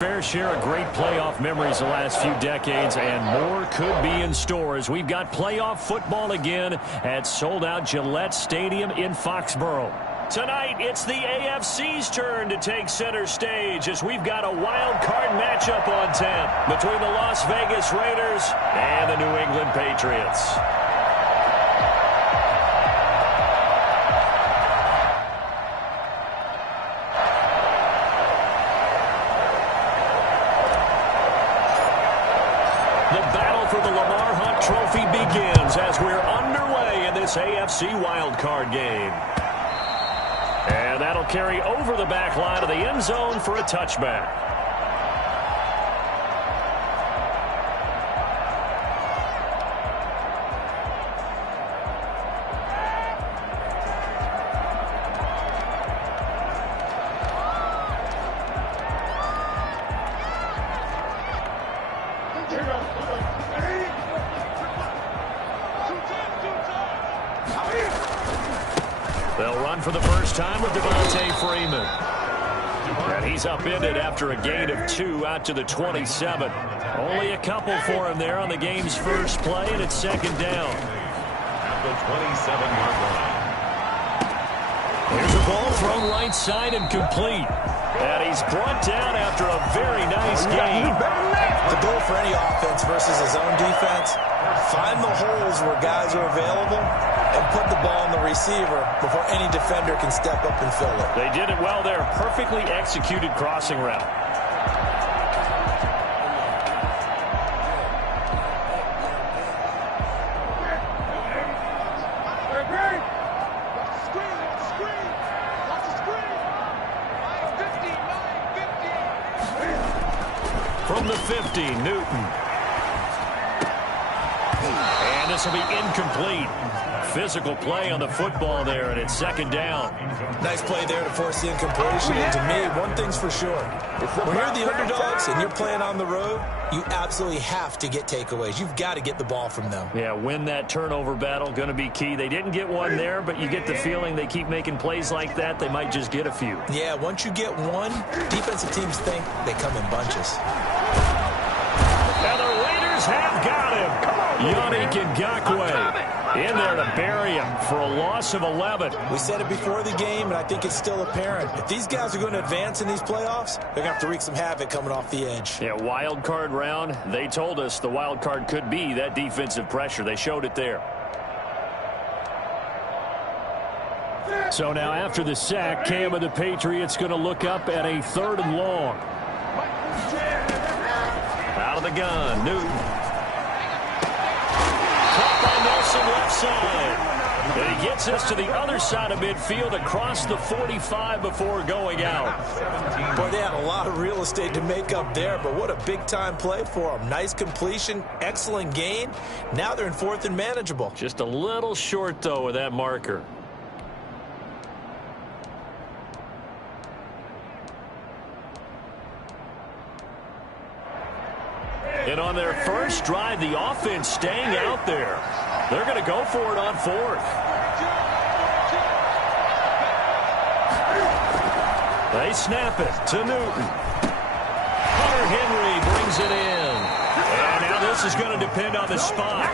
Fair share of great playoff memories the last few decades, and more could be in store as we've got playoff football again at sold-out Gillette Stadium in Foxborough. Tonight, it's the AFC's turn to take center stage as we've got a wild card matchup on tap between the Las Vegas Raiders and the New England Patriots. Trophy begins as we're underway in this AFC wildcard game. And that'll carry over the back line of the end zone for a touchback. They'll run for the first time with Devontae Freeman. And he's upended after a gain of 2 out to the 27. Only a couple for him there on the game's first play, and it's second down. At the 27-yard line. Here's a ball thrown right side and complete. And he's brought down after a very nice game. The goal for any offense versus his own defense, find the holes where guys are available and put the ball in the receiver before any defender can step up and fill it. They did it well there. Perfectly executed crossing route. From the 50, Newton. And this will be incomplete. Physical play on the football there, and it's second down. Nice play there to force the incompletion. And to me, one thing's for sure. When you're the underdogs and you're playing on the road, you absolutely have to get takeaways. You've got to get the ball from them. Yeah, win that turnover battle, going to be key. They didn't get one there, but you get the feeling they keep making plays like that, they might just get a few. Yeah, once you get one, defensive teams think they come in bunches. And the Raiders have got him. Yannick Ngakoue in there to bury him for a loss of 11. We said it before the game, and I think it's still apparent. If these guys are going to advance in these playoffs, they're going to have to wreak some havoc coming off the edge. Yeah, wild card round. They told us the wild card could be that defensive pressure. They showed it there. So now after the sack, Cam of the Patriots going to look up at a 3rd and long. Out of the gun, Newton. Caught by Nelson left side. And he gets us to the other side of midfield across the 45 before going out. Boy, they had a lot of real estate to make up there, but what a big-time play for them. Nice completion, excellent gain. Now they're in 4th and manageable. Just a little short, though, with that marker. And on their first drive, the offense staying out there. They're going to go for it on 4th. They snap it to Newton. Hunter Henry brings it in. And now this is going to depend on the spot.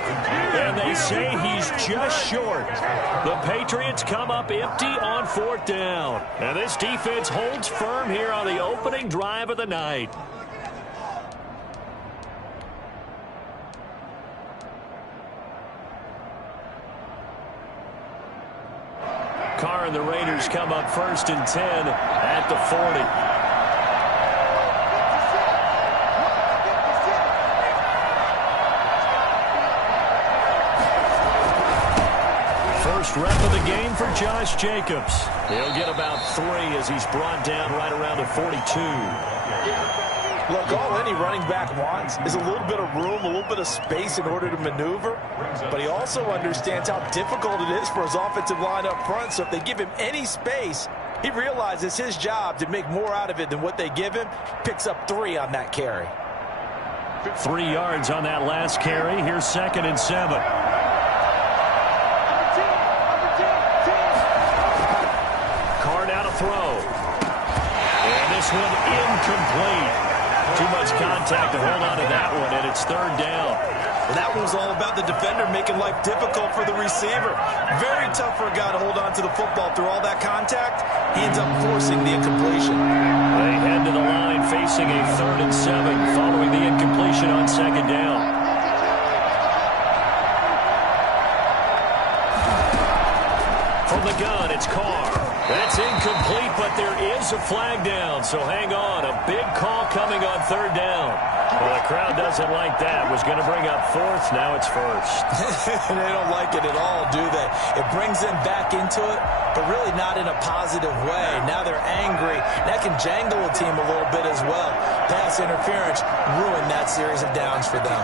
And they say he's just short. The Patriots come up empty on 4th down. And this defense holds firm here on the opening drive of the night. Carr and the Raiders come up 1st and 10 at the 40. First rep of the game for Josh Jacobs. He'll get about 3 as he's brought down right around the 42. Look, all any running back wants is a little bit of room, a little bit of space in order to maneuver. But he also understands how difficult it is for his offensive line up front. So if they give him any space, he realizes his job to make more out of it than what they give him. Picks up 3 on that carry. 3 yards on that last carry. Here's 2nd and 7. Carr now to throw. And this one incomplete. contact to hold on to that one, and it's third down. Well, that one was all about the defender making life difficult for the receiver. Very tough for a guy to hold on to the football through all that contact. He ends up forcing the incompletion. They head to the line facing a 3rd and 7 following the incompletion on 2nd down. From the gun, it's Carr. That's incomplete, but there is a flag down, so hang on. A big call coming on 3rd down. Well, the crowd doesn't like that. Was going to bring up 4th, now it's 1st. They don't like it at all, do they? It brings them back into it, but really not in a positive way. Now they're angry. That can jangle a team a little bit as well. Pass interference ruined that series of downs for them.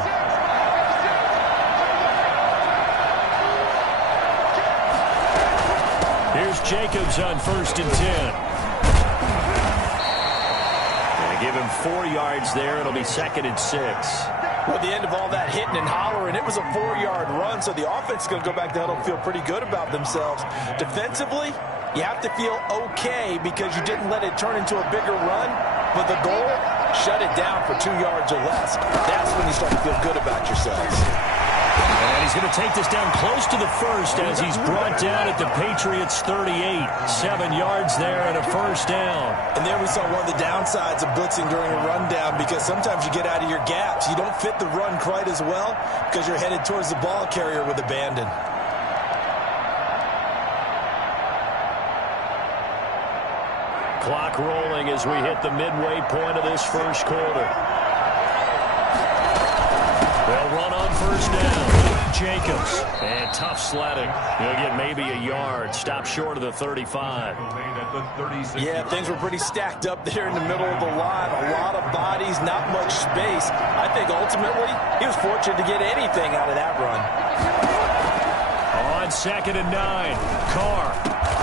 Here's Jacobs on 1st and 10. Give him 4 yards there. It'll be 2nd and 6. Well, at the end of all that hitting and hollering, it was a 4-yard run, so the offense is going to go back to huddle and feel pretty good about themselves. Defensively, you have to feel okay because you didn't let it turn into a bigger run, but the goal, shut it down for 2 yards or less. That's when you start to feel good about yourselves. And he's going to take this down close to the 1st as he's brought down at the Patriots' 38. 7 yards there and a 1st down. And there we saw one of the downsides of blitzing during a rundown because sometimes you get out of your gaps. You don't fit the run quite as well because you're headed towards the ball carrier with abandon. Clock rolling as we hit the midway point of this 1st quarter. They'll run on 1st down. Jacobs. And tough sledding. He'll get maybe a yard. Stop short of the 35. Yeah, things were pretty stacked up there in the middle of the line. A lot of bodies, not much space. I think ultimately he was fortunate to get anything out of that run. On 2nd and 9. Carr.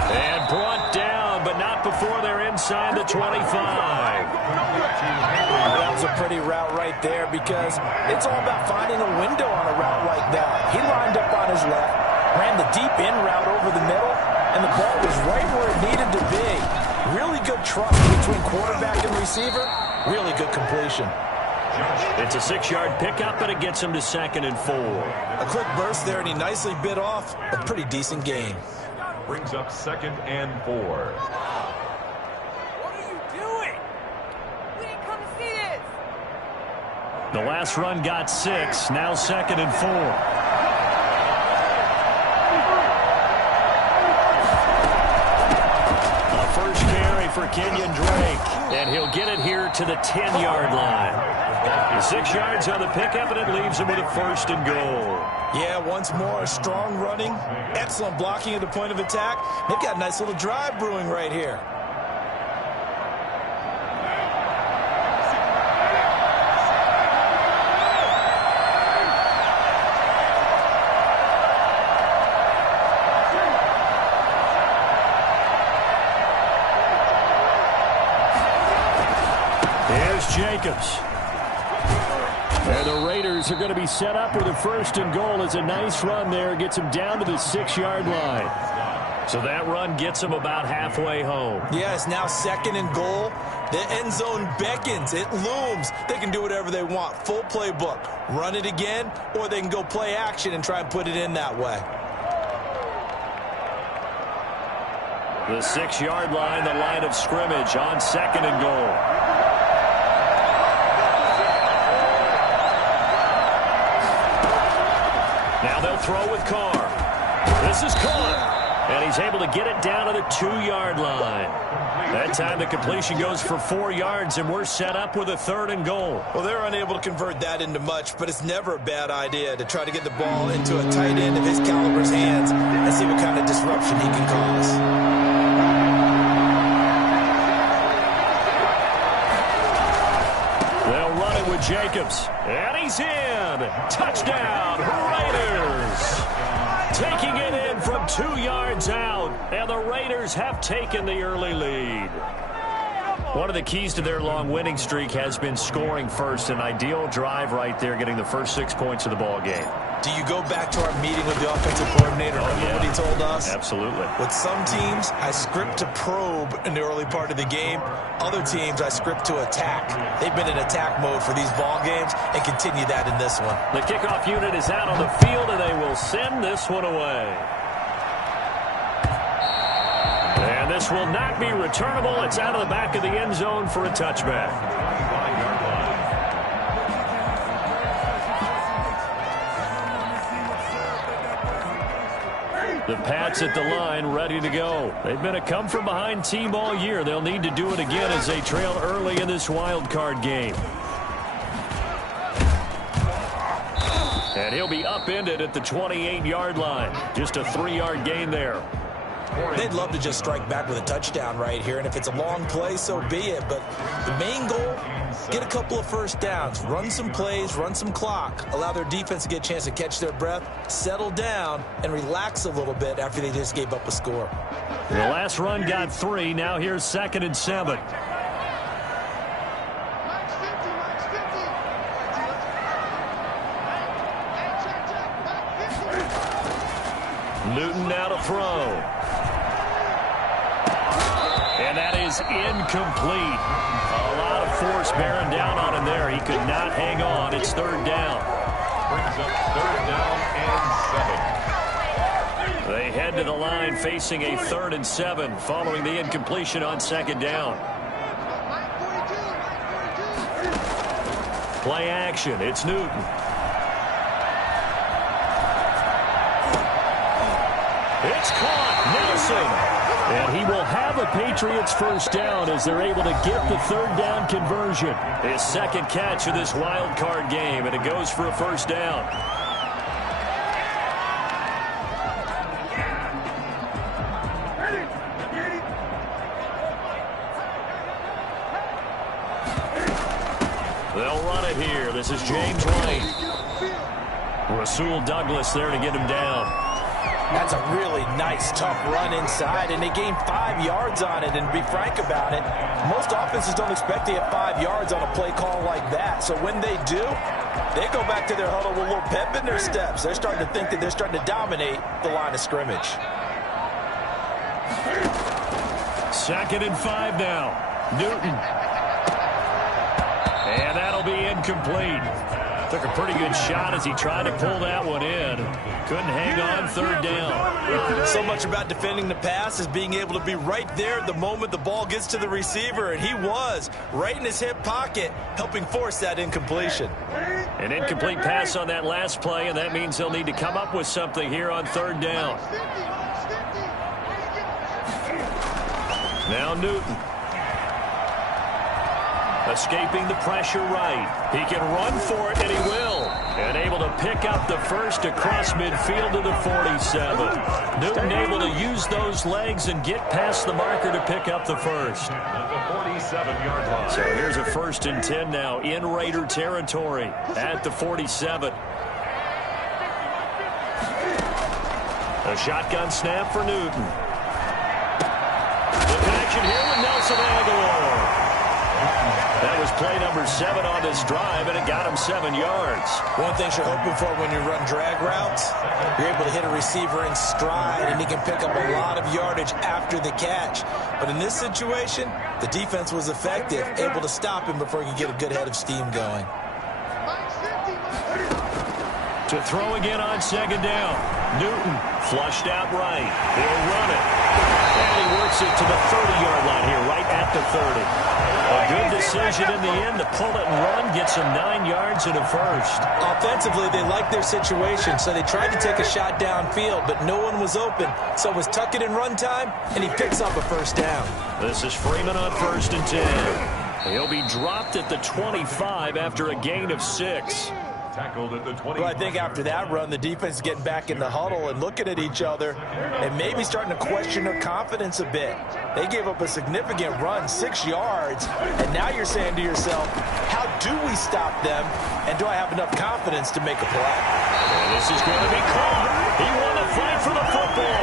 And brought down, but not before they're inside the 25. That was a pretty route right there because it's all about finding a window on a route like that. He lined up on his left, ran the deep in route over the middle, and the ball was right where it needed to be. Really good trust between quarterback and receiver. Really good completion. It's a 6-yard pickup, but it gets him to 2nd and 4. A quick burst there, and he nicely bit off a pretty decent gain. Brings up 2nd and 4. The last run got 6. Now 2nd and 4. A first carry for Kenyon Drake. And he'll get it here to the 10-yard line. 6 yards on the pickup, and it leaves him with a 1st and goal. Yeah, once more, strong running. Excellent blocking at the point of attack. They've got a nice little drive brewing right here. Jacobs. And the Raiders are going to be set up with a 1st and goal. As a nice run there. Gets them down to the 6-yard line. So that run gets them about halfway home. Yeah, it's now 2nd and goal. The end zone beckons. It looms. They can do whatever they want. Full playbook. Run it again, or they can go play action and try and put it in that way. The 6-yard line, the line of scrimmage on 2nd and goal. Now they'll throw with Carr. This is caught. And he's able to get it down to the 2-yard line. That time the completion goes for 4 yards, and we're set up with a 3rd and goal. Well, they're unable to convert that into much, but it's never a bad idea to try to get the ball into a tight end of his caliber's hands and see what kind of disruption he can cause. They'll run it with Jacobs. And he's in. Touchdown, Raiders. Taking it in from 2 yards out. And the Raiders have taken the early lead. One of the keys to their long winning streak has been scoring first. An ideal drive right there, getting the first 6 points of the ball game. Do you go back to our meeting with the offensive coordinator? Remember what he told us? Absolutely. With some teams, I script to probe in the early part of the game. Other teams, I script to attack. They've been in attack mode for these ball games and continue that in this one. The kickoff unit is out on the field, and they will send this one away. And this will not be returnable. It's out of the back of the end zone for a touchback. The Pats at the line, ready to go. They've been a come-from-behind team all year. They'll need to do it again as they trail early in this wild card game. And he'll be upended at the 28-yard line. Just a 3-yard gain there. They'd love to just strike back with a touchdown right here, and if it's a long play, so be it. But the main goal, get a couple of first downs, run some plays, run some clock, allow their defense to get a chance to catch their breath, settle down, and relax a little bit after they just gave up a score. The last run got 3. Now here's 2nd and 7. Newton now to throw. And that is incomplete. A lot of force bearing down on him there. He could not hang on. It's 3rd down. Brings up 3rd down and 7. They head to the line facing a 3rd and 7 following the incompletion on 2nd down. Play action. It's Newton. It's caught. Nelson. And he will have a Patriots first down as they're able to get the 3rd down conversion. His 2nd catch of this wild card game, and it goes for a first down. They'll run it here. This is James White. Rasul Douglas there to get him down. That's a really nice, tough run inside, and they gained 5 yards on it. And to be frank about it, most offenses don't expect to get 5 yards on a play call like that. So when they do, they go back to their huddle with a little pep in their steps. They're starting to think that they're starting to dominate the line of scrimmage. 2nd and 5 now. Newton. And that'll be incomplete. Took a pretty good shot as he tried to pull that one in. Couldn't hang on 3rd down. So much about defending the pass is being able to be right there the moment the ball gets to the receiver, and he was right in his hip pocket, helping force that incompletion. An incomplete pass on that last play, and that means they'll need to come up with something here on 3rd down. Now Newton. Escaping the pressure right. He can run for it, and he will. And able to pick up the first across midfield to the 47. Newton able to use those legs and get past the marker to pick up the first. At the 47-yard line. So here's a 1st and 10 now in Raider territory at the 47. A shotgun snap for Newton. The connection here with Nelson Aguilar. That was play number 7 on this drive, and it got him 7 yards. One thing you're hoping for when you run drag routes, you're able to hit a receiver in stride, and he can pick up a lot of yardage after the catch. But in this situation, the defense was effective, able to stop him before he could get a good head of steam going. To throw again on 2nd down. Newton flushed out right. He'll run it. And he works it to the 30-yard line here, right at the 30. A good decision in the end to pull it and run, gets him 9 yards and a first. Offensively, they liked their situation, so they tried to take a shot downfield, but no one was open. So it was tuck it in run time, and he picks up a first down. This is Freeman on 1st and 10. He'll be dropped at the 25 after a gain of 6. Tackled at the 20. Well, I think after that run, the defense is getting back in the huddle and looking at each other and maybe starting to question their confidence a bit. They gave up a significant run, 6 yards, and now you're saying to yourself, how do we stop them, and do I have enough confidence to make a play? And this is going to be caught. He won the fight for the football.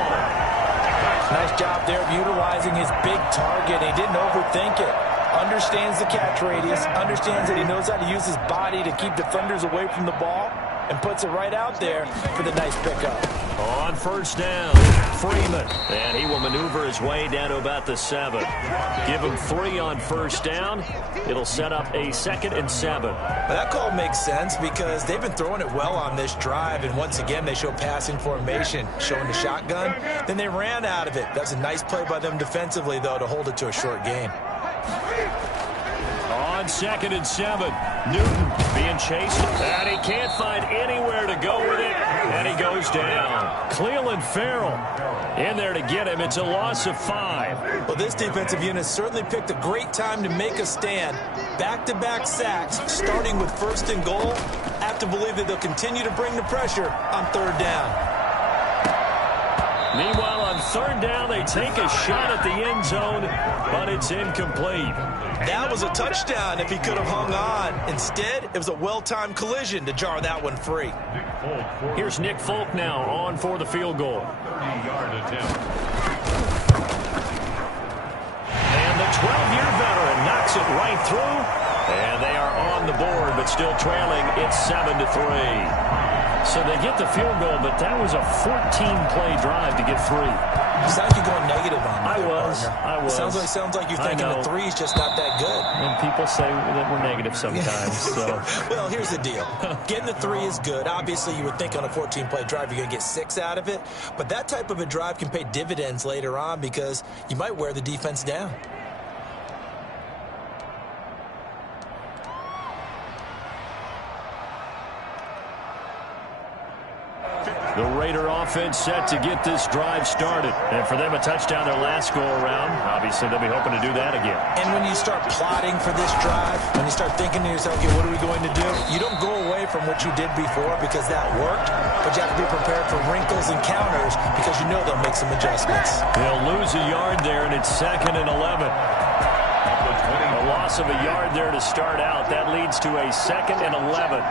Nice job there of utilizing his big target. He didn't overthink it. understands the catch radius, understands that he knows how to use his body to keep defenders away from the ball, and puts it right out there for the nice pickup. On first down, Freeman. And he will maneuver his way down to about the 7. Give him 3 on first down. It'll set up a 2nd and 7. Well, that call makes sense because they've been throwing it well on this drive, and once again they show passing formation, showing the shotgun. Then they ran out of it. That's a nice play by them defensively, though, to hold it to a short gain. On 2nd and 7, Newton being chased, and he can't find anywhere to go with it, and he goes down. Cleveland Farrell in there to get him. It's a loss of 5. Well, this defensive unit certainly picked a great time to make a stand. Back-to-back sacks, starting with 1st and goal. I have to believe that they'll continue to bring the pressure on 3rd down. Meanwhile, on 3rd down, they take a shot at the end zone, but it's incomplete. That was a touchdown if he could have hung on. Instead, it was a well-timed collision to jar that one free. Here's Nick Folk now on for the field goal. 30-yard attempt. And the 12-year veteran knocks it right through. And they are on the board, but still trailing. It's 7-3. So they get the field goal, but that was a 14-play drive to get 3. You sound like you're going negative on me. I was. It sounds like you're thinking the 3 is just not that good. And people say that we're negative sometimes. So. Well, here's the deal. Getting the 3 is good. Obviously, you would think on a 14-play drive you're going to get 6 out of it. But that type of a drive can pay dividends later on because you might wear the defense down. The Raider offense set to get this drive started. And for them, a touchdown their last go-around. Obviously, they'll be hoping to do that again. And when you start plotting for this drive, when you start thinking to yourself, okay, what are we going to do? You don't go away from what you did before because that worked, but you have to be prepared for wrinkles and counters because you know they'll make some adjustments. They'll lose a yard there, and it's 2nd and 11. A loss of a yard there to start out. That leads to a 2nd and 11.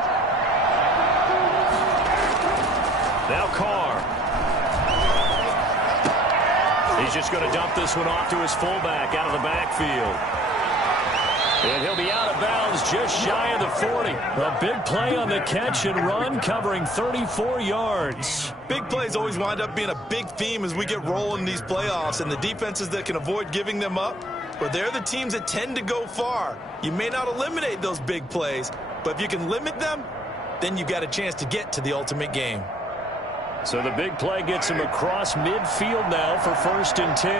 Now Carr. He's just going to dump this one off to his fullback out of the backfield. And he'll be out of bounds just shy of the 40. A big play on the catch and run, covering 34 yards. Big plays always wind up being a big theme as we get rolling in these playoffs, and the defenses that can avoid giving them up, well, they're the teams that tend to go far. You may not eliminate those big plays, but if you can limit them, then you've got a chance to get to the ultimate game. So the big play gets him across midfield now for 1st and 10.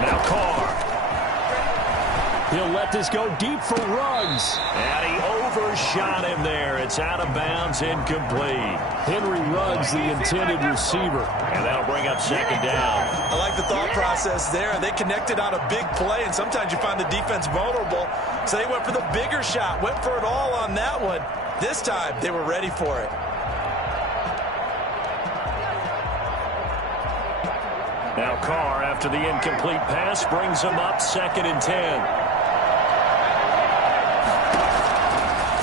Now Carr. He'll let this go deep for Ruggs. And he overshot him there. It's out of bounds, incomplete. Henry Ruggs, the intended receiver. And that'll bring up 2nd down. I like the thought process there. They connected on a big play, and sometimes you find the defense vulnerable. So they went for the bigger shot, went for it all on that one. This time, they were ready for it. Now Carr, after the incomplete pass, brings him up 2nd and 10.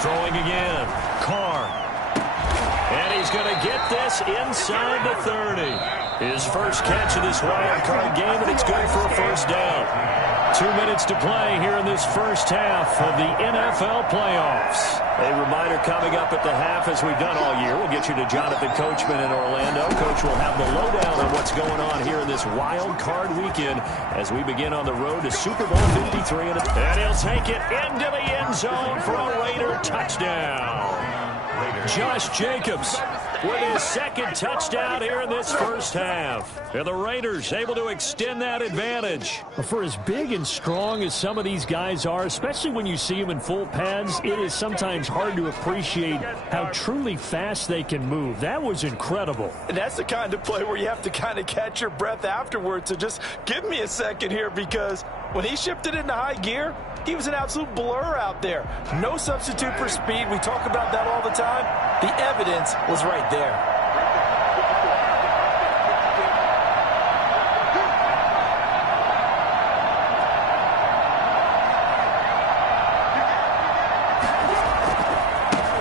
Throwing again. Carr. And he's going to get this inside the 30. His first catch of this wild card game, and it's good for a 1st down. 2 minutes to play here in this first half of the NFL playoffs. A reminder coming up at the half, as we've done all year. We'll get you to Jonathan Coachman in Orlando. Coach will have the lowdown on what's going on here in this wild card weekend as we begin on the road to Super Bowl 53. And he'll take it into the end zone for a Raider touchdown. Josh Jacobs with his 2nd touchdown here in this first half. And the Raiders able to extend that advantage. For as big and strong as some of these guys are, especially when you see them in full pads, it is sometimes hard to appreciate how truly fast they can move. That was incredible. And that's the kind of play where you have to kind of catch your breath afterwards. So just give me a second here, because when he shifted into high gear, he was an absolute blur out there. No substitute for speed. We talk about that all the time. The evidence was right there.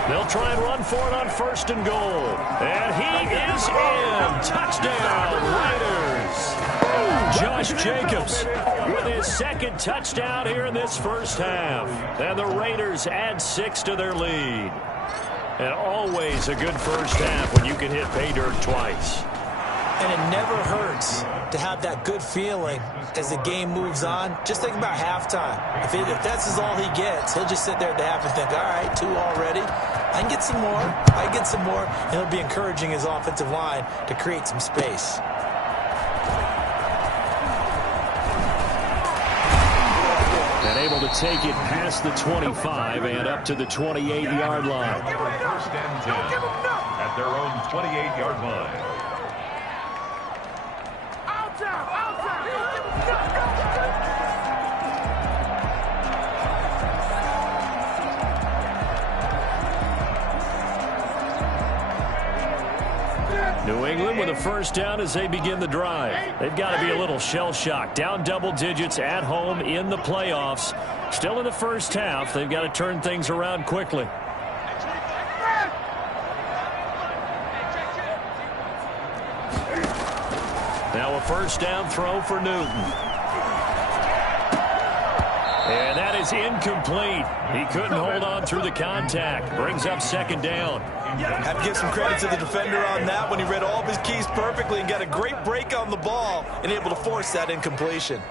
They'll try and run for it on 1st and goal. And he is in. Touchdown, Raiders. Josh Jacobs with his second touchdown here in this first half. And the Raiders add 6 to their lead. And always a good first half when you can hit pay dirt twice. And it never hurts to have that good feeling as the game moves on. Just think about halftime. If that's all he gets, he'll just sit there at the half and think, all right, 2 already. I can get some more. I can get some more. And he'll be encouraging his offensive line to create some space. And able to take it past the 25 and up to the 28-yard line. First and 10 at their own 28-yard line. New England with a first down as they begin the drive. They've got to be a little shell-shocked. Down double digits at home in the playoffs. Still in the first half. They've got to turn things around quickly. Now a first down throw for Newton. And that is incomplete. He couldn't hold on through the contact. Brings up second down. Have to give some credit to the defender on that one. He read all of his keys perfectly and got a great break on the ball and able to force that incompletion.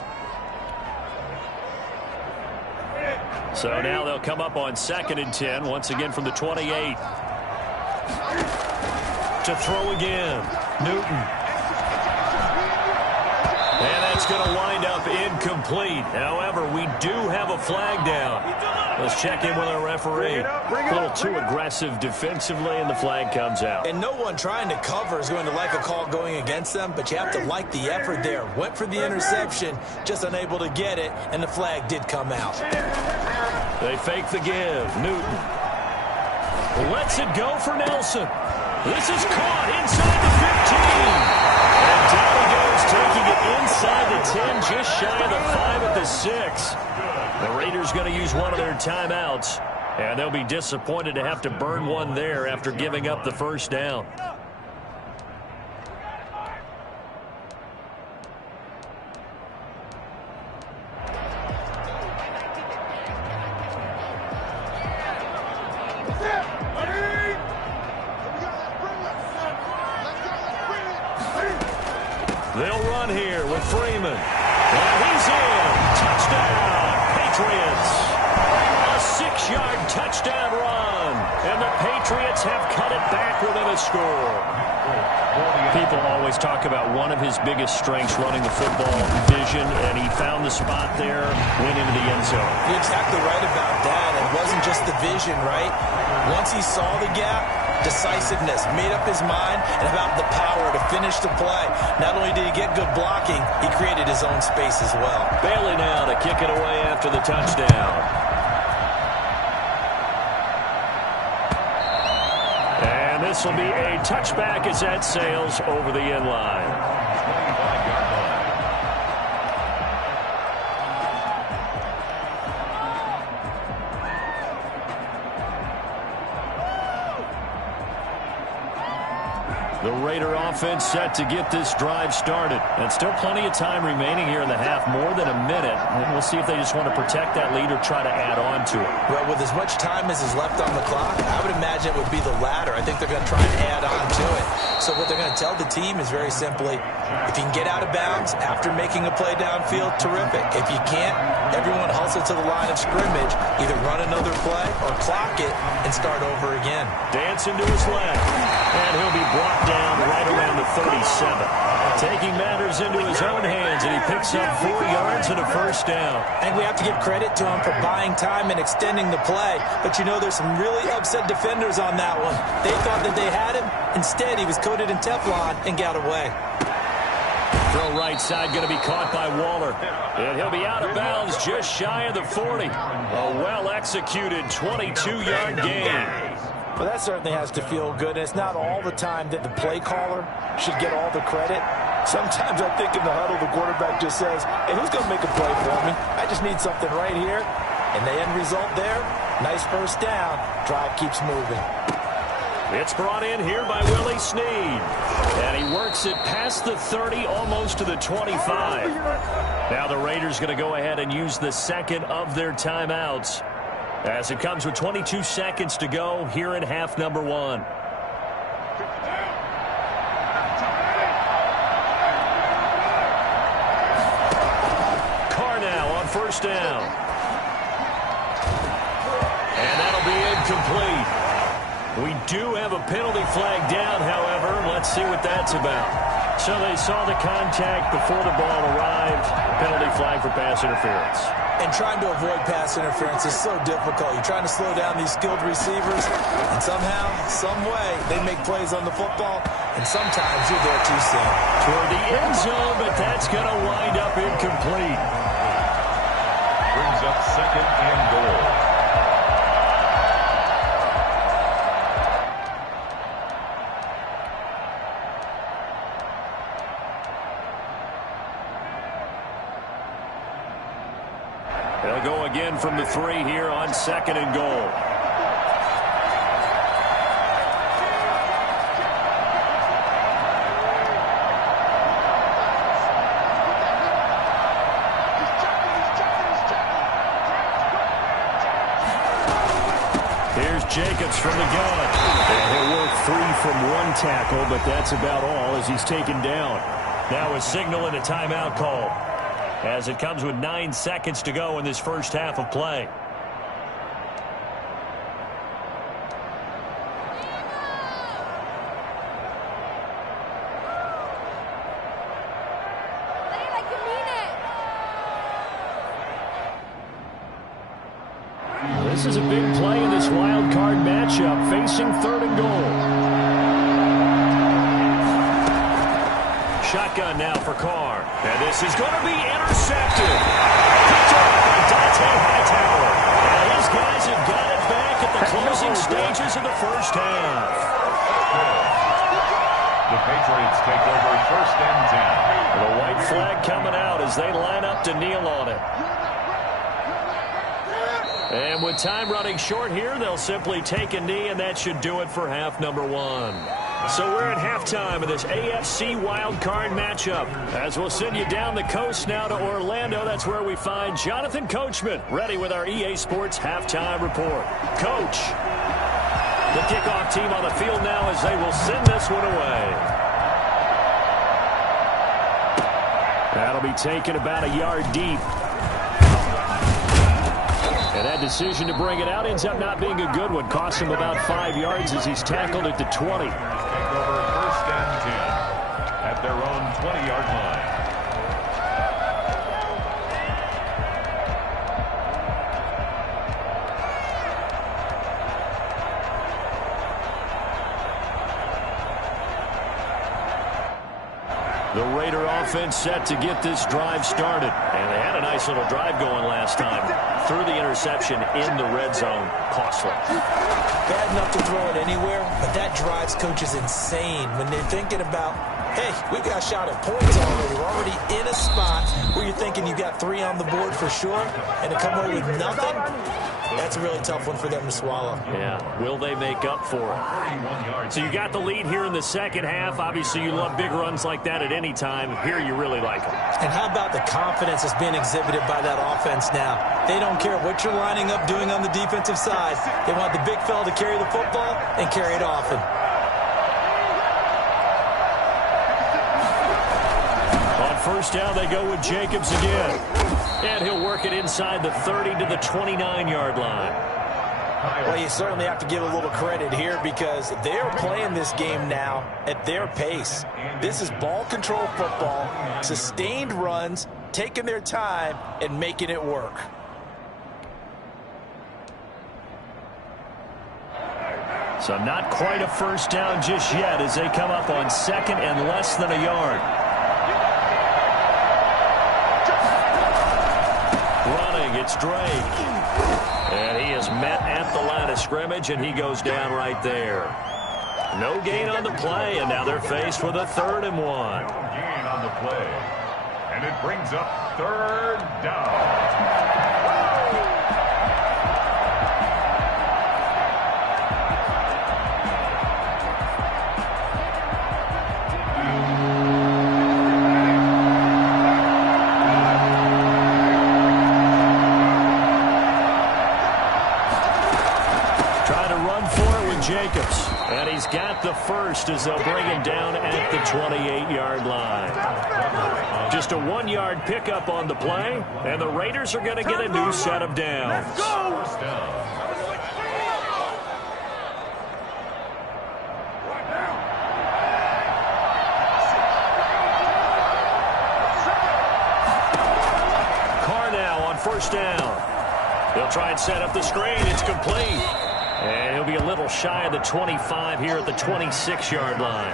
So now they'll come up on 2nd and 10, once again from the 28. To throw again, Newton. And that's going to wind up incomplete. However, we do have a flag down. Let's check in with our referee. A little too aggressive defensively, and the flag comes out. And no one trying to cover is going to like a call going against them, but you have to like the effort there. Went for the interception, just unable to get it, and the flag did come out. They fake the give. Newton lets it go for Nelson. This is caught inside the 15. And down he goes, taking it inside the 10, just shy of the 5 at the 6. The Raiders going to use one of their timeouts, and they'll be disappointed to have to burn one there after giving up the first down. They'll run here with Freeman. And he's in. Touchdown, Patriots. A 6-yard touchdown run. And the Patriots have cut it back within a score. People always talk about one of his biggest strengths running the football, vision, and he found the spot there, went into the end zone. You're exactly right about that. It wasn't just the vision, right? Once he saw the gap, decisiveness, made up his mind, and about the power to finish the play. Not only did he get good blocking, he created his own space as well. Bailey now to kick it away after the touchdown. And this will be a touchback as that sails over the end line. 25-yard line. The Raider offense set to get this drive started. And still plenty of time remaining here in the half, more than a minute. And we'll see if they just want to protect that lead or try to add on to it. Well, with as much time as is left on the clock, I would imagine it would be the latter. I think they're going to try and add on to it. So what they're going to tell the team is very simply, if you can get out of bounds after making a play downfield, terrific. If you can't, everyone hustle to the line of scrimmage, either run another play or clock it and start over again. Dancing to his left. And he'll be brought down right around the 37. Taking matters into his own hands, and he picks up 4 yards and a first down. I think we have to give credit to him for buying time and extending the play. But, you know, there's some really upset defenders on that one. They thought that they had him. Instead, he was coated in Teflon and got away. Throw right side going to be caught by Waller. And he'll be out of bounds just shy of the 40. A well-executed 22-yard gain. Well, that certainly has to feel good. And it's not all the time that the play caller should get all the credit. Sometimes I think in the huddle, the quarterback just says, hey, who's going to make a play for me? I just need something right here. And the end result there, nice first down. Drive keeps moving. It's brought in here by Willie Snead. And he works it past the 30, almost to the 25. Now the Raiders going to go ahead and use the second of their timeouts, as it comes with 22 seconds to go here in half number 1. Carr now on first down. And that'll be incomplete. We do have a penalty flag down, however. Let's see what that's about. So they saw the contact before the ball arrived. Penalty flag for pass interference. And trying to avoid pass interference is so difficult. You're trying to slow down these skilled receivers, and somehow, some way, they make plays on the football, and sometimes you're there too soon. Toward the end zone, but that's going to wind up incomplete. Brings up second and goal. They'll go again from the 3 here on second and goal. Here's Jacobs from the gun. And he'll work free from one tackle, but that's about all as he's taken down. Now a signal and a timeout call, as it comes with 9 seconds to go in this first half of play. This is a big play in this wild card matchup, facing third and goal. Shotgun now for Carr. And this is going to be intercepted. Picked up by Dante Hightower. And his guys have got it back at the closing stages of the first half. The Patriots take over first and 10. The white flag coming out as they line up to kneel on it. And with time running short here, they'll simply take a knee, and that should do it for half number 1. So we're at halftime of this AFC wildcard matchup, as we'll send you down the coast now to Orlando. That's where we find Jonathan Coachman ready with our EA Sports halftime report. Coach, the kickoff team on the field now as they will send this one away. That'll be taken about a yard deep. And that decision to bring it out ends up not being a good one. Costs him about 5 yards as he's tackled at the 20. Take over first and 10 at their own 20-yard line. The Raider offense set to get this drive started. And they had a nice little drive going last time. Threw the interception in the red zone. Costly. Bad enough to throw it anywhere, but that drives coaches insane when they're thinking about, hey, we got a shot at points already. We're already in a spot where you're thinking you got 3 on the board for sure, and to come away with nothing, that's a really tough one for them to swallow. Yeah, will they make up for it? So you got the lead here in the second half. Obviously, you love big runs like that at any time. Here you really like them. And how about the confidence that's being exhibited by that offense now? They don't care what you're lining up doing on the defensive side. They want the big fella to carry the football and carry it often. On first down, they go with Jacobs again. And he'll work it inside the 30 to the 29-yard line. Well, you certainly have to give a little credit here because they're playing this game now at their pace. This is ball control football, sustained runs, taking their time, and making it work. So not quite a first down just yet as they come up on second and less than a yard. Running, it's Drake. And he is met at the line of scrimmage, and he goes down right there. No gain on the play, and now they're faced with a 3rd and 1. No gain on the play. And it brings up 3rd down. Jacobs. And he's got the first as they'll bring him down at the 28-yard line. Just a 1-yard pickup on the play, and the Raiders are going to get a new set of downs. Let's go! First down. They'll try and set up the screen. It's complete. And he'll be a little shy of the 25 here at the 26-yard line.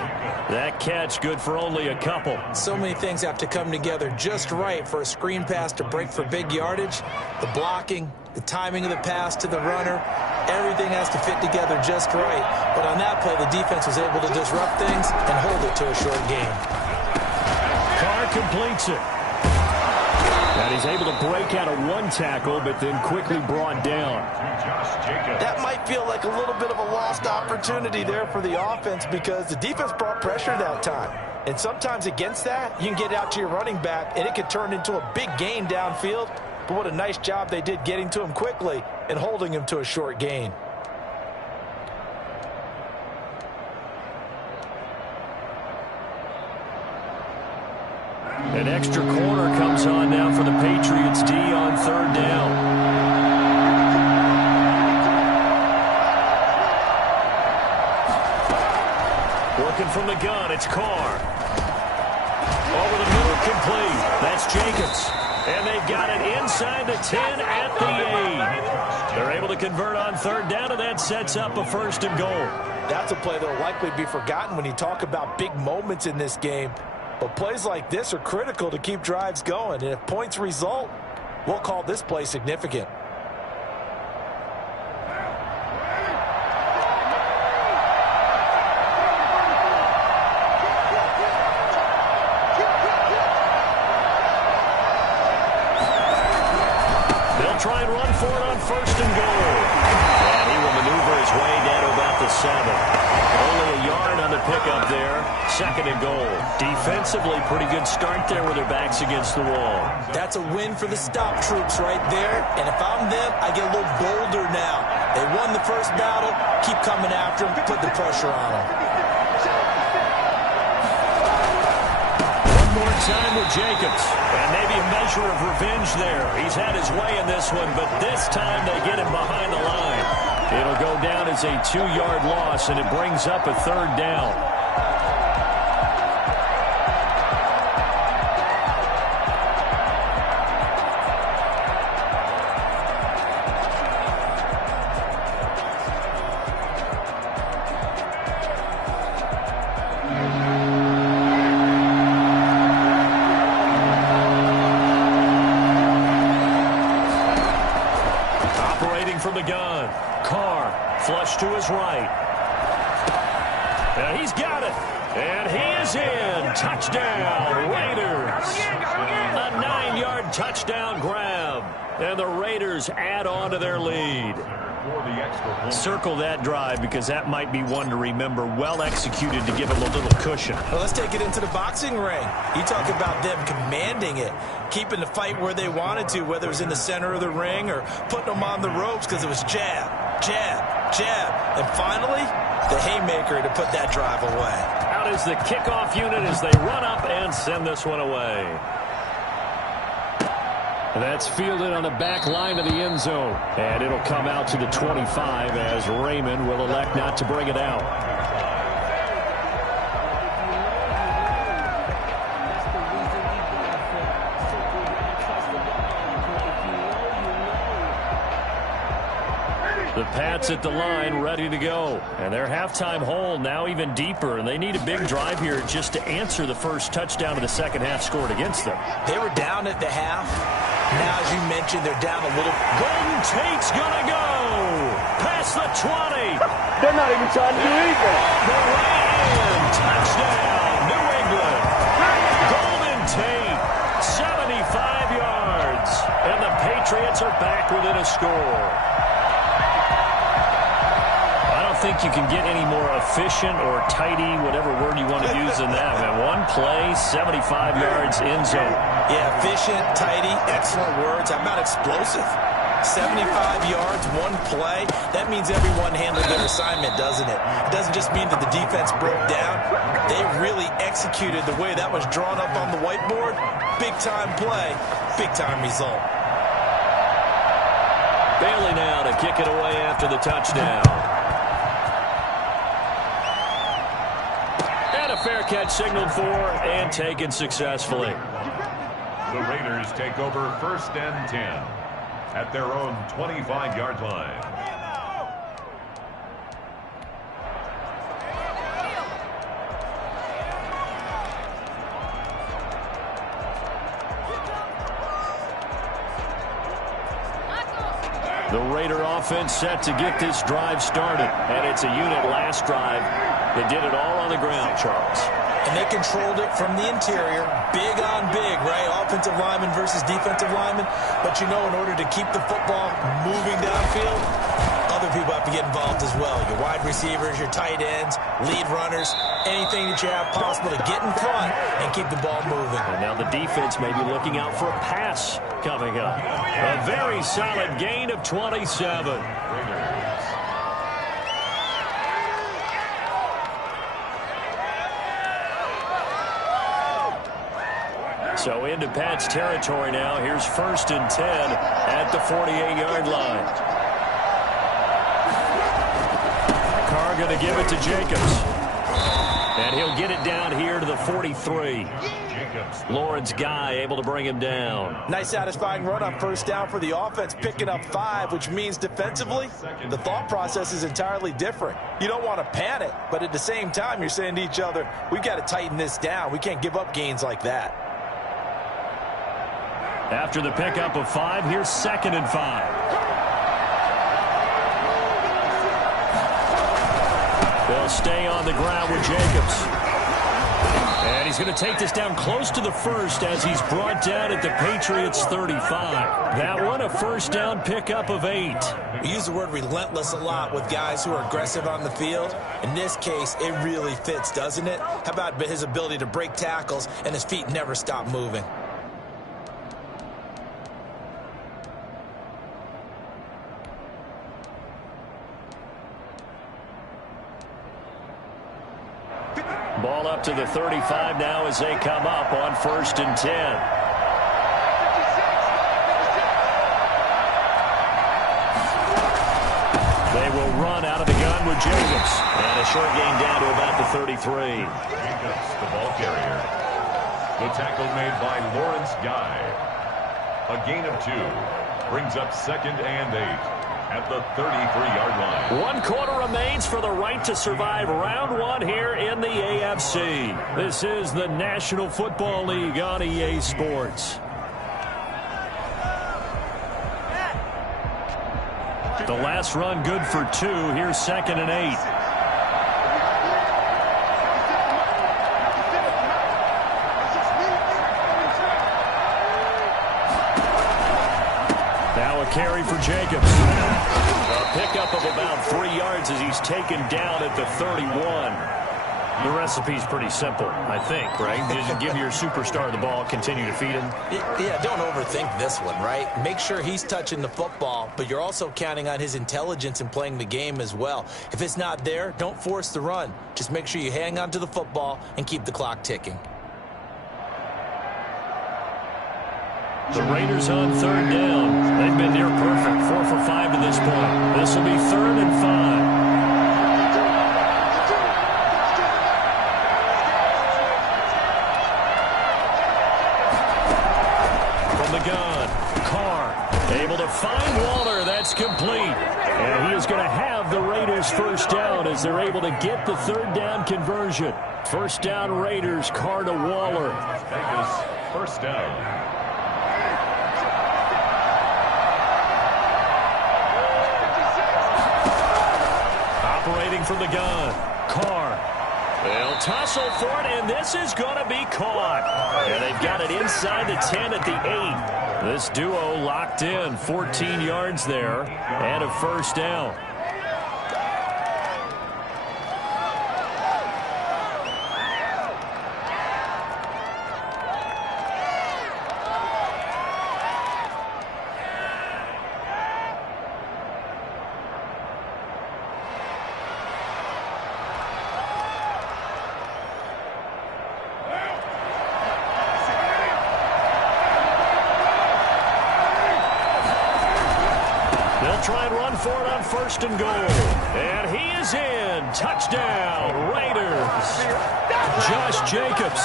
That catch good for only a couple. So many things have to come together just right for a screen pass to break for big yardage. The blocking, the timing of the pass to the runner, everything has to fit together just right. But on that play, the defense was able to disrupt things and hold it to a short gain. Carr completes it. And he's able to break out of one tackle, but then quickly brought down. That might feel like a little bit of a lost opportunity there for the offense because the defense brought pressure that time. And sometimes against that, you can get out to your running back, and it can turn into a big gain downfield. But what a nice job they did getting to him quickly and holding him to a short gain. An extra corner comes on now for the Patriots D on third down. Working from the gun, it's Carr. Over the middle, complete. That's Jacobs. And they've got it inside the 10 at the 8. They're able to convert on third down, and that sets up a first and goal. That's a play that will likely be forgotten when you talk about big moments in this game. But plays like this are critical to keep drives going. And if points result, we'll call this play significant. They'll try and run for it on first and goal. And he will maneuver his way down to about the 7. Only a yard on the pickup there. Second and goal. Defensively, pretty good start there with their backs against the wall. That's a win for the stop troops right there. And if I'm them, I get a little bolder now. They won the first battle. Keep coming after them. Put the pressure on them. One more time with Jacobs. And maybe a measure of revenge there. He's had his way in this one, but this time they get him behind the line. It'll go down as a 2-yard loss, and it brings up a third down. From the gun, Carr flush to his right. And he's got it. And he is in. Touchdown, Raiders. A 9-yard touchdown grab. And the Raiders add on to their lead. Circle that drive because that might be one to remember. Well executed to give them a little cushion. Well, let's take it into the boxing ring. You talk about them commanding it, keeping the fight where they wanted to, whether it was in the center of the ring or putting them on the ropes because it was jab, jab, jab. And finally, the haymaker to put that drive away. Out is the kickoff unit as they run up and send this one away. That's fielded on the back line of the end zone. And it'll come out to the 25 as Raymond will elect not to bring it out. The Pats at the line ready to go. And their halftime hole now even deeper. And they need a big drive here just to answer the first touchdown of the second half scored against them. They were down at the half. Now, as you mentioned, they're down a little. Golden Tate's going to go. Past the 20. They're not even trying to do anything. The right end. Touchdown, New England. Golden Tate, 75 yards. And the Patriots are back within a score. I don't think you can get any more efficient or tidy, whatever word you want to use in that. Man, one play, 75 yards in zone. Yeah, efficient, tidy, excellent words. How about explosive? 75 yards, one play. That means everyone handled their assignment, doesn't it? It doesn't just mean that the defense broke down. They really executed the way that was drawn up on the whiteboard. Big-time play, big-time result. Bailey now to kick it away after the touchdown. And a fair catch signaled for and taken successfully. The Raiders take over 1st and 10 at their own 25-yard line. The Raider offense set to get this drive started. And it's a unit last drive that did it all on the ground, Charles. And they controlled it from the interior. Big on big, right? Offensive lineman versus defensive lineman. But you know, in order to keep the football moving downfield, other people have to get involved as well. Your wide receivers, your tight ends, lead runners, anything that you have possible to get in front and keep the ball moving. And now the defense may be looking out for a pass coming up. A very solid gain of 27. So into Pat's territory now. Here's 1st and 10 at the 48-yard line. Carr going to give it to Jacobs. And he'll get it down here to the 43. Lawrence Guy able to bring him down. Nice satisfying run on 1st down for the offense, picking up 5, which means defensively, the thought process is entirely different. You don't want to panic, but at the same time, you're saying to each other, we've got to tighten this down. We can't give up gains like that. After the pickup of 5, here's 2nd and 5. They'll stay on the ground with Jacobs. And he's going to take this down close to the 1st as he's brought down at the Patriots' 35. That one a 1st down pickup of 8. We use the word relentless a lot with guys who are aggressive on the field. In this case, it really fits, doesn't it? How about his ability to break tackles and his feet never stop moving? Ball up to the 35 now as they come up on 1st and 10. They will run out of the gun with Jacobs. And a short gain down to about the 33. Jacobs, the ball carrier. The tackle made by Lawrence Guy. A gain of 2. Brings up 2nd and 8. At the 33-yard line. 1 quarter remains for the right to survive round 1 here in the AFC. This is the National Football League on EA Sports. The last run good for 2. Here's 2nd and 8. Now a carry for Jacobs. A pickup of about 3 yards as he's taken down at the 31. The recipe's pretty simple, I think, right? You just give your superstar the ball, continue to feed him. Yeah, don't overthink this one, right? Make sure he's touching the football, but you're also counting on his intelligence in playing the game as well. If it's not there, don't force the run. Just make sure you hang on to the football and keep the clock ticking. The Raiders on 3rd down. They've been near perfect. 4 for 5 to this point. This will be 3rd and 5. From the gun, Carr able to find Waller. That's complete. And he is going to have the Raiders 1st down as they're able to get the 3rd down conversion. 1st down Raiders, Carr to Waller. Vegas, 1st down. Operating from the gun, Carr. They'll tussle for it, and this is going to be caught. And they've got it inside the 10 at the 8. This duo locked in, 14 yards there, and a 1st down. They'll try and run for it on 1st and goal. And he is in. Touchdown, Raiders. Josh Jacobs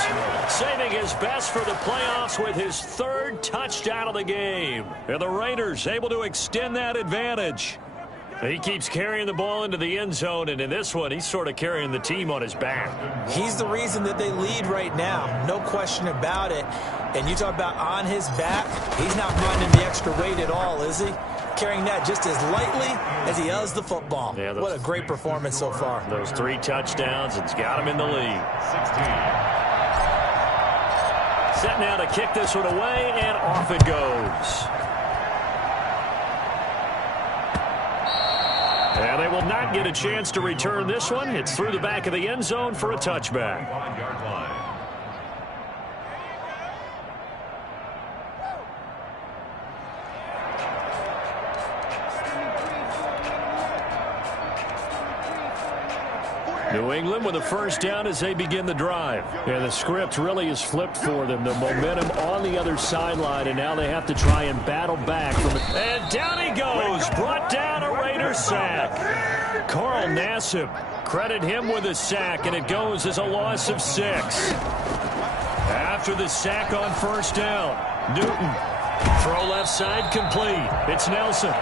saving his best for the playoffs with his 3rd touchdown of the game. And the Raiders able to extend that advantage. He keeps carrying the ball into the end zone, and in this one, he's sort of carrying the team on his back. He's the reason that they lead right now. No question about it. And you talk about on his back, he's not minding the extra weight at all, is he? Carrying that just as lightly as he does the football. Yeah, what a great performance so far. Those 3 touchdowns, it's got him in the lead. 16. Set now to kick this one away, and off it goes. And they will not get a chance to return this one. It's through the back of the end zone for a touchback. 5-yard line. New England with a 1st down as they begin the drive. And the script really is flipped for them. The momentum on the other sideline, and now they have to try and battle back from it. And down he goes. Brought down a Raider sack. Carl Nassib, credit him with a sack, and it goes as a loss of 6. After the sack on 1st down, Newton. Throw left side complete. It's Nelson.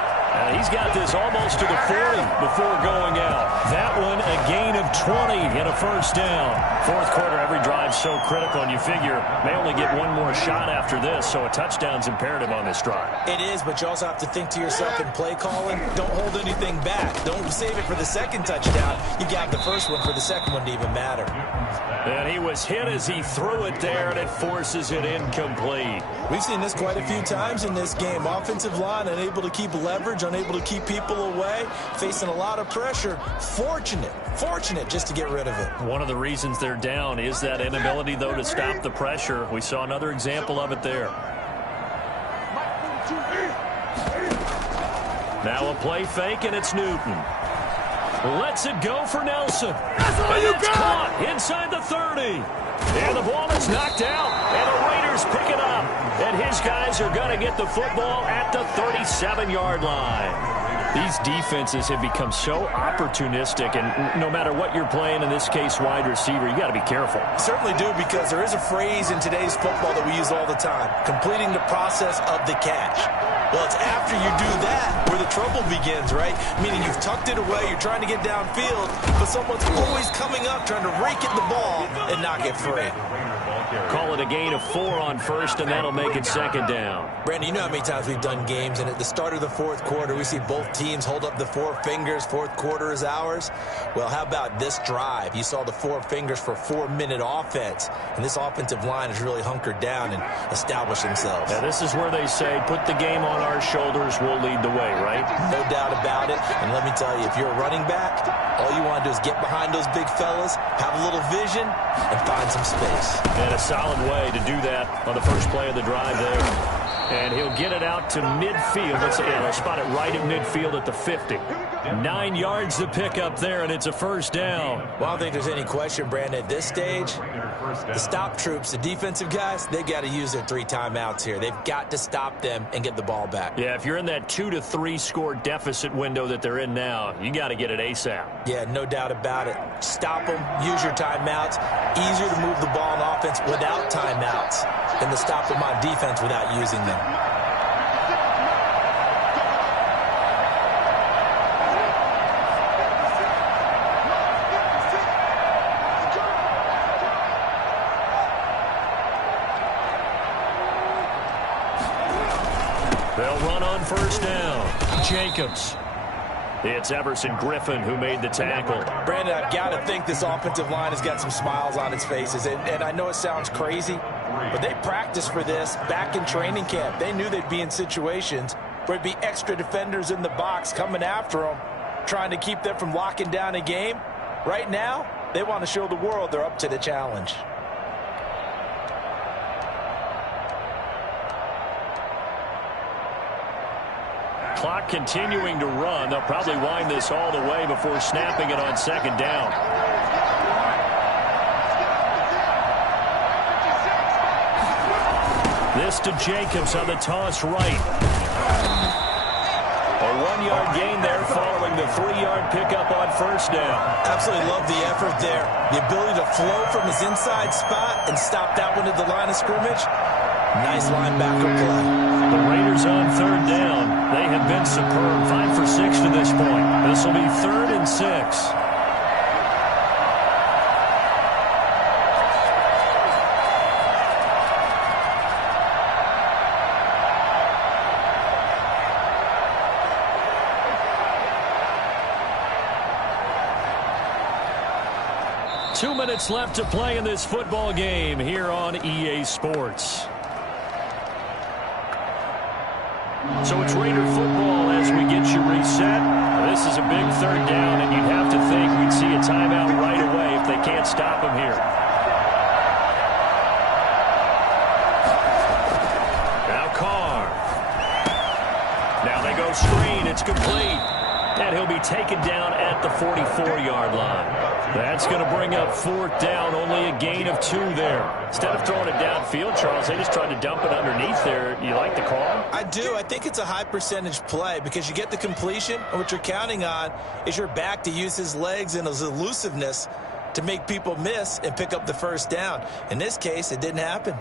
He's got this almost to the 40 before going out. That one a gain of 20 and a 1st down. 4th quarter, every drive so critical, and you figure they only get one more shot after this, so a touchdown's imperative on this drive. It is, but you also have to think to yourself in play calling, don't hold anything back. Don't save it for the 2nd touchdown. You got the 1st one for the 2nd one to even matter. And he was hit as he threw it there, and it forces it incomplete. We've seen this quite a few times in this game. Offensive line unable to keep leverage, unable to keep people away, facing a lot of pressure. Fortunate just to get rid of it. One of the reasons they're down is that inability, though, to stop the pressure. We saw another example of it there. Now a play fake, and it's Newton. Lets it go for Nelson. And it's caught inside the 30. And the ball is knocked out, and the Raiders pick it up. And his guys are going to get the football at the 37-yard line. These defenses have become so opportunistic, and no matter what you're playing, in this case wide receiver, you got to be careful. Certainly do, because there is a phrase in today's football that we use all the time, completing the process of the catch. Well, it's after you do that where the trouble begins, right? Meaning you've tucked it away, you're trying to get downfield, but someone's always coming up trying to rake at the ball and knock it free. Call it a gain of 4 on 1st, and that'll make it 2nd down. Brandon, you know how many times we've done games, and at the start of the 4th quarter, we see both teams hold up the 4 fingers. 4th quarter is ours. Well, how about this drive? You saw the 4 fingers for 4-minute offense, and this offensive line has really hunkered down and established themselves. Now, this is where they say, put the game on our shoulders, we'll lead the way, right? No doubt about it, and let me tell you, if you're a running back, all you want to do is get behind those big fellas, have a little vision, and find some space. And a solid way to do that on the first play of the drive there. And he'll get it out to midfield. They'll spot it right at midfield at the 50. 9 yards to pick up there, and it's a 1st down. Well, I don't think there's any question, Brandon, at this stage, the stop troops, the defensive guys, they've got to use their 3 timeouts here. They've got to stop them and get the ball back. Yeah, if you're in that 2 to 3 score deficit window that they're in now, you got to get it ASAP. Yeah, no doubt about it. Stop them, use your timeouts. Easier to move the ball on offense without timeouts than to stop them on defense without using them. They'll run on 1st down. Jacobs. It's Everson Griffin who made the tackle. Brandon, I've got to think this offensive line has got some smiles on its faces. And I know it sounds crazy, but they practiced for this back in training camp. They knew they'd be in situations where it'd be extra defenders in the box coming after them, trying to keep them from locking down a game. Right now, they want to show the world they're up to the challenge. Clock continuing to run. They'll probably wind this all the way before snapping it on 2nd down. This to Jacobs on the toss right. A 1-yard gain there following the 3-yard pickup on first down. Absolutely love the effort there. The ability to flow from his inside spot and stop that one at the line of scrimmage. Nice linebacker play. The Raiders on third down. They have been superb. 5 for 6 to this point. This will be 3rd and 6. 2 minutes left to play in this football game here on EA Sports. So it's Raider football as we get you reset. This is a big 3rd down, and you'd have to think we'd see a timeout right away if they can't stop him here. Now Carr. Now they go screen. It's complete. And he'll be taken down at the 44-yard line. That's going to bring up 4th down, only a gain of 2 there. Instead of throwing it downfield, Charles, they just tried to dump it underneath there. You like the call? I do. I think it's a high percentage play because you get the completion, and what you're counting on is your back to use his legs and his elusiveness to make people miss and pick up the 1st down. In this case, it didn't happen.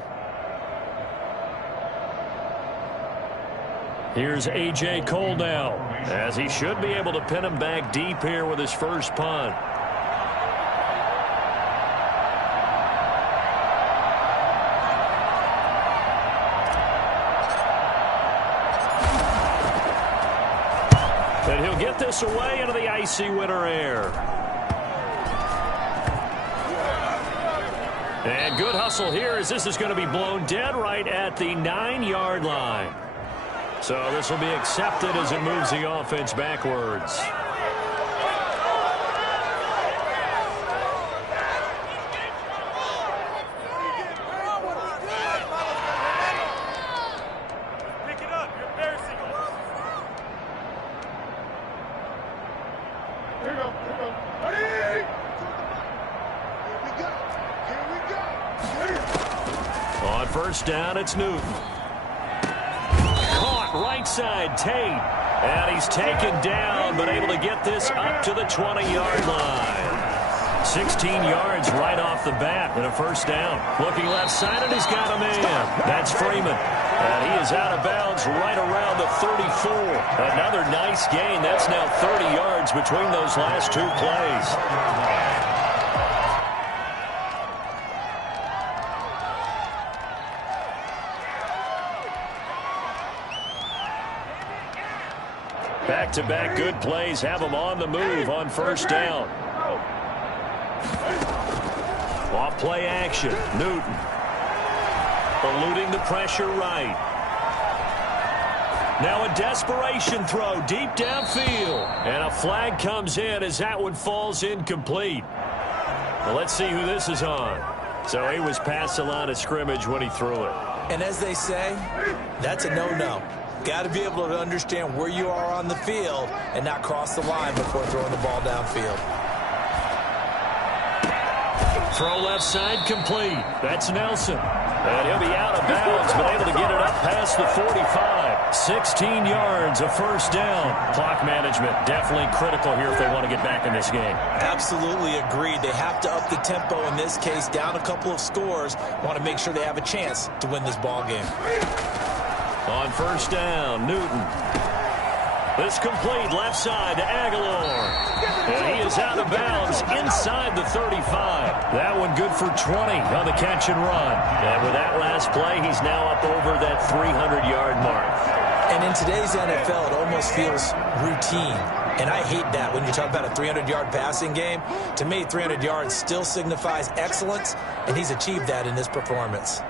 Here's A.J. Cole now, as he should be able to pin him back deep here with his first punt. And he'll get this away into the icy winter air. And good hustle here as this is going to be blown dead right at the 9-yard line. So this will be accepted as it moves the offense backwards. Pick it up. You're embarrassing us. Here we go. Ready? Here we go. On first down, it's Newton. Right side, Tate. And he's taken down, but able to get this up to the 20-yard line. 16 yards right off the bat and a first down. Looking left side, and he's got him in. That's Freeman. And he is out of bounds right around the 34. Another nice gain. That's now 30 yards between those last 2 plays. Back-to-back good plays have them on the move on first down. Off play action. Newton. Eluding the pressure right. Now a desperation throw deep downfield. And a flag comes in as that one falls incomplete. Well, let's see who this is on. So he was past the line of scrimmage when he threw it. And as they say, that's a no-no. Got to be able to understand where you are on the field and not cross the line before throwing the ball downfield. Throw left side complete. That's Nelson. And he'll be out of bounds, but able to get it up past the 45. 16 yards, a first down. Clock management definitely critical here if they want to get back in this game. Absolutely agreed. They have to up the tempo in this case, down a couple of scores. Want to make sure they have a chance to win this ball game. On first down, Newton. This complete left side to Aguilar. And he is out of bounds inside the 35. That one good for 20 on the catch and run. And with that last play, he's now up over that 300-yard mark. And in today's NFL, it almost feels routine. And I hate that when you talk about a 300-yard passing game. To me, 300 yards still signifies excellence, and he's achieved that in this performance.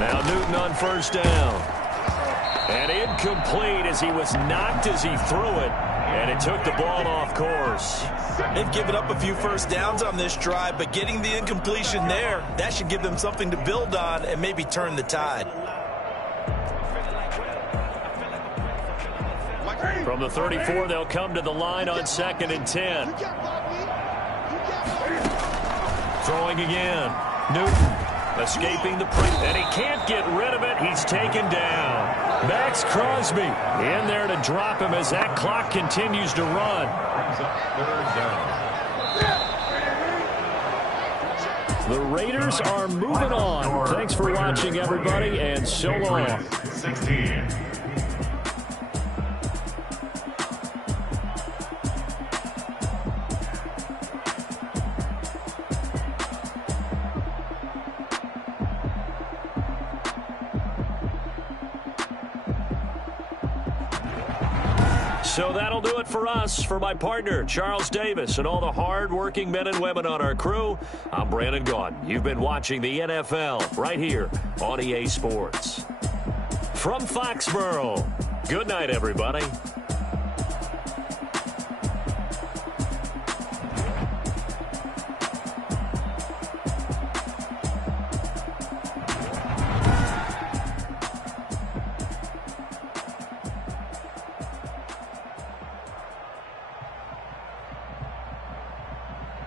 Now Newton on first down. And incomplete as he was knocked as he threw it. And it took the ball off course. They've given up a few first downs on this drive, but getting the incompletion there, that should give them something to build on and maybe turn the tide. From the 34, they'll come to the line on 2nd and 10. Throwing again. Newton. Escaping the pressure, and he can't get rid of it. He's taken down. Max Crosby in there to drop him as that clock continues to run. Brings up third down. The Raiders are moving on. Thanks for watching, everybody, and so long. 16. So that'll do it for us. For my partner, Charles Davis, and all the hard-working men and women on our crew, I'm Brandon Gaudin. You've been watching the NFL right here on EA Sports. From Foxborough, good night, everybody.